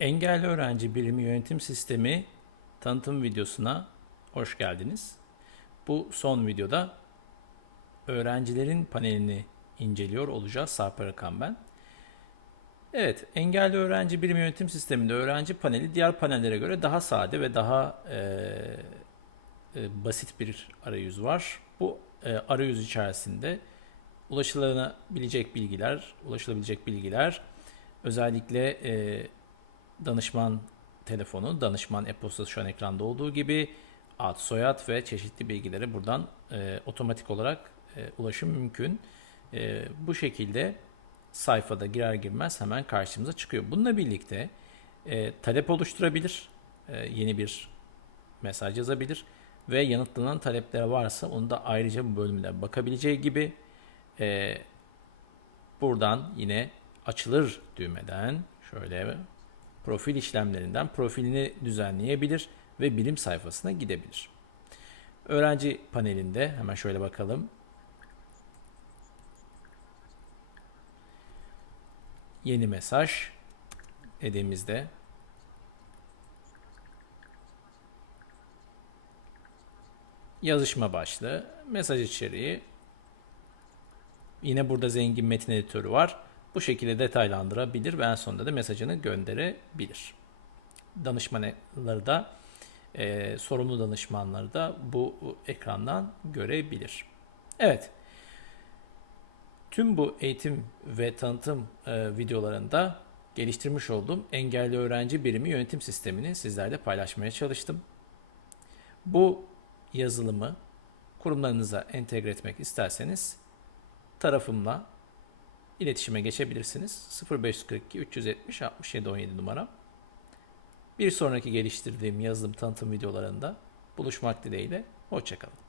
Engelli Öğrenci Birimi Yönetim Sistemi tanıtım videosuna hoş geldiniz. Bu son videoda öğrencilerin panelini inceliyor olacağız. Sarp Arakan ben. Evet, engelli öğrenci birim yönetim sisteminde öğrenci paneli diğer panellere göre daha sade ve daha e, e, basit bir arayüz var. Bu e, arayüz içerisinde ulaşılabilecek bilgiler, ulaşılabilecek bilgiler özellikle e, danışman telefonu, danışman e-postası şu an ekranda olduğu gibi ad, soyad ve çeşitli bilgilere buradan e, otomatik olarak e, ulaşım mümkün. E, bu şekilde sayfada girer girmez hemen karşımıza çıkıyor. Bununla birlikte e, talep oluşturabilir, e, yeni bir mesaj yazabilir ve yanıtlanan talepler varsa onu da ayrıca bu bölümde bakabileceği gibi e, buradan yine açılır düğmeden şöyle profil işlemlerinden profilini düzenleyebilir ve bilim sayfasına gidebilir. Öğrenci panelinde hemen şöyle bakalım. Yeni mesaj dediğimizde yazışma başlığı, mesaj içeriği, yine burada zengin metin editörü var. Bu şekilde detaylandırabilir ve en sonunda da mesajını gönderebilir. Danışmanları da e, sorumlu danışmanları da bu ekrandan görebilir. Evet. Tüm bu eğitim ve tanıtım e, videolarında geliştirmiş olduğum engelli öğrenci birimi yönetim sistemini sizlerle paylaşmaya çalıştım. Bu yazılımı kurumlarınıza entegre etmek isterseniz tarafımla iletişime geçebilirsiniz. 0542 370 67 17 numara. Bir sonraki geliştirdiğim yazılım tanıtım videolarında buluşmak dileğiyle. Hoşçakalın.